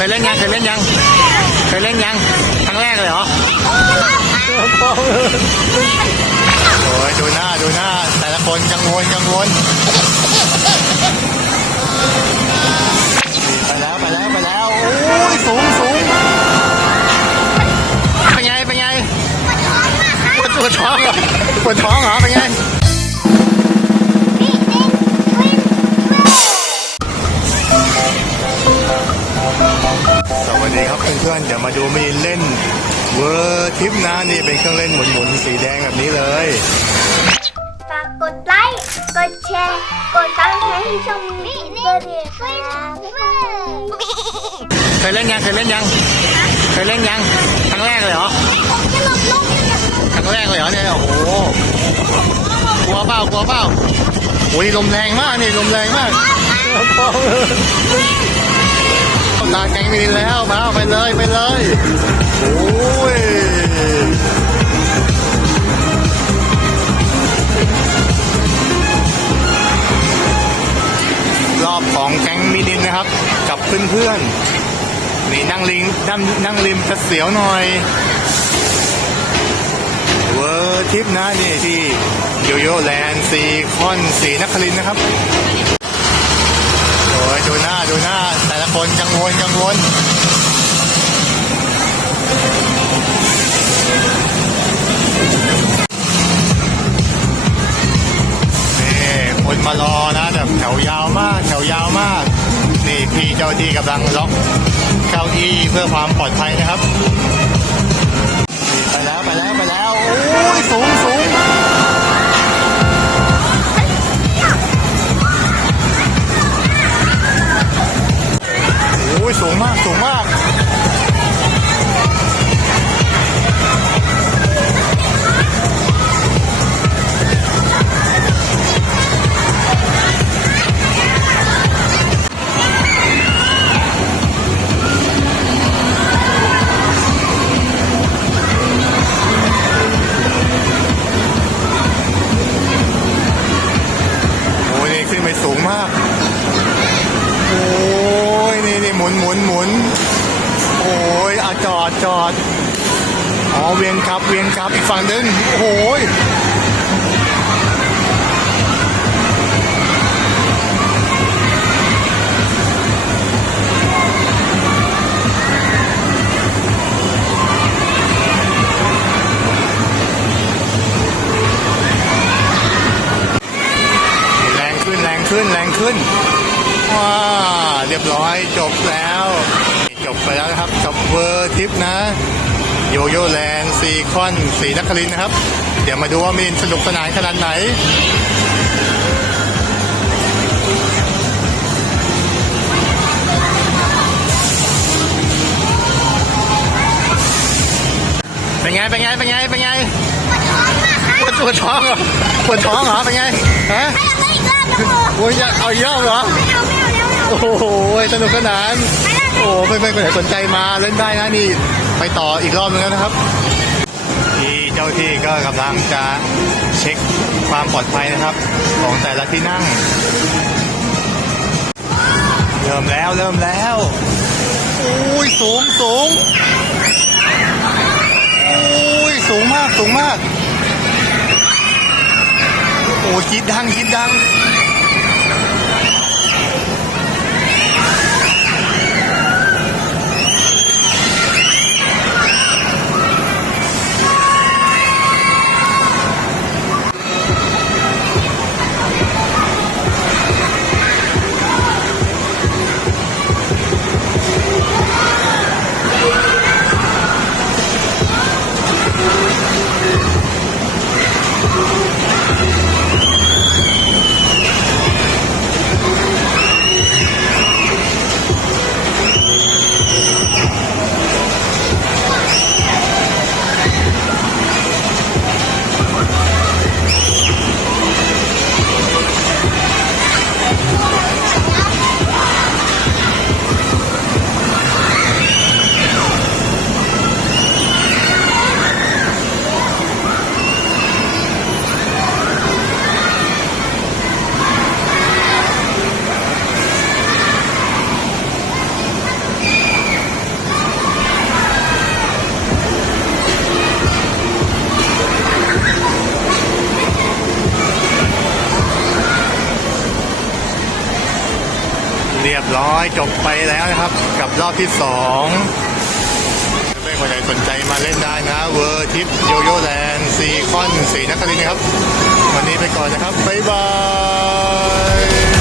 เคยเล่นยัง เคยเล่นยัง เคยเล่นยัง ครั้งแรกเลยเหรอโอ้ยดูหน้าดูหน้า แต่ละคนกังวลกังวลไปแล้วไปแล้วไปแล้วโอ้ยสูงสูงเป็นไงเป็นไงปวดท้องเหรอปวดท้องเหรอเป็นไง ดีครับเพื่อนๆเดี๋ยวมาดูมีนเล่นเวอร์ทิปนะนี่เป็นเครื่องเล่นหมุนๆสีแดงแบบนี้เลยฝากกดไลค์กดแชร์กดตั้งใจให้ช่องนี้ด้วยนะครับเคยเล่นยังเคยเล่นยังเคยเล่นยังครั้งแรกเลยเหรอครั้งแรกเลยเหรอเนี่ยโอ้โหกลัวเปล่ากลัวเปล่าโอ้ยลมแรงมากนี่ลมแรงมาก ตาแกงมีแล้วมาไปเลยไปเลยโอ้ยรอบของแก๊งมินินนะครับ กับเพื่อนๆนี่นั่งลิงนั่งนั่งริมกระเสียวหน่อยเวอร์ทิปนะนี่ที่โยโย่แลนด์ซีคอนสีนักครินนะครับโอ้ยดูหน้าดูหน้า คนกังวลกังวลนี่คนมารอนะแบบแถวยาวมาก แถวยาวมาก นี่พี่เจ้าที่กำลังล็อกเก้าอี้เพื่อความปลอดภัยนะครับ ไปแล้วไปแล้วไปแล้ว โอ้ยสูงสูง ย นหมุนหมุนโอ้ยอจอดจอดอ๋อเวียนครับเวียนครับอีกฝั่งนึงโอ้ย บร้อยจบแล้ว จบไปแล้วนะครับกับเวอร์ทิปนะ โยโย่แลนด์ซีคอนสีนครินทร์นะครับ เดี๋ยวมาดูว่ามีนสนุกสนานขนาดไหนเป็นไง เป็นไง เป็นไง เป็นไงปวดท้องเหรอปวดท้องเหรอ เป็นไง ฮะโอ้ยอยากเอาอีกรอบเหรอ โอ้โหสนุกสนาน โอ้โหเพื่อนๆคนไหนสนใจมาเล่นได้นะนี่ไปต่ออีกรอบนึงแล้วนะครับ ที่เจ้าที่ก็กำลังจะเช็คความปลอดภัยนะครับ ของแต่ละที่นั่ง เริ่มแล้วเริ่มแล้วโอ้ยสูงสูงโอ้ยสูงมากสูงมาก โอ้ยคิดดังคิดดัง ยบร้อยจบไปแล้วนะครับกับรอบที่สองเพื่นคนไหนสนใจมาเล่นได้นะเวอร์ทิปโยโย่แลนด์ซีคอนสีนักครินนะครับ วันนี้ไปก่อนนะครับ บ๊ายบาย